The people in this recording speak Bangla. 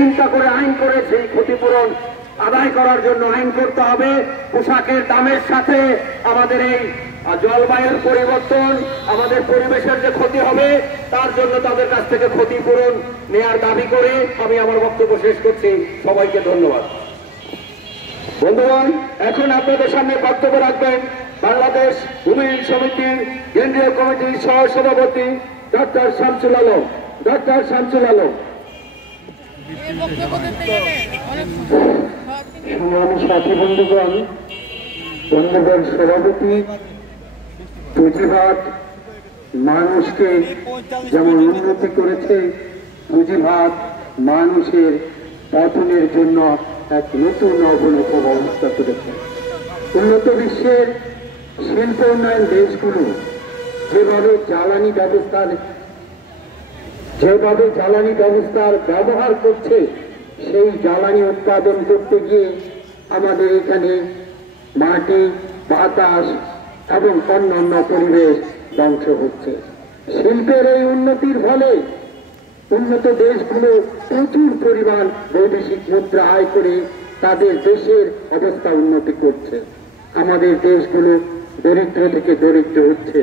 চিন্তা করে আইন করে সেই ক্ষতিপূরণ আদায় করার জন্য আইন করতে হবে। পোশাকের দামের সাথে আমাদের এই জলবায়ুর পরিবর্তন, আমাদের পরিবেশের যে ক্ষতি হবে তার জন্য তাদের কাছ থেকে ক্ষতিপূরণ নেয়ার দাবি করে আমি আমার বক্তব্য শেষ করছি। সবাইকে ধন্যবাদ। বন্ধুগণ, এখন আপনাদের সামনে বক্তব্য রাখবেন বাংলাদেশ ভূমি সমিতির কেন্দ্রীয় কমিটির সহ সভাপতি ডক্টর শামসুল আলম। ডক্টর শামসুল আলম। সংগ্রামী সাথী বন্ধুগণ, সভাপতি পুঁজিবাদ মানুষকে যেমন উন্নতি করেছে, পুঁজিবাদ মানুষের পতনের জন্য এক নতুন অবনব ব্যবস্থা করেছে। উন্নত বিশ্বের শিল্প উন্নয়ন দেশগুলো যেভাবে জ্বালানি ব্যবস্থার ব্যবহার করছে, সেই জ্বালানি উৎপাদন করতে গিয়ে আমাদের এখানে মাটি, বাতাস এবং অন্যান্য পরিবেশ ধ্বংস হচ্ছে। শিল্পের এই উন্নতির ফলে উন্নত দেশগুলো প্রচুর পরিমাণ বৈদেশিক মুদ্রা আয় করে তাদের দেশের অবস্থা উন্নতি করছে। আমাদের দেশগুলো দরিদ্র থেকে দরিদ্র হচ্ছে।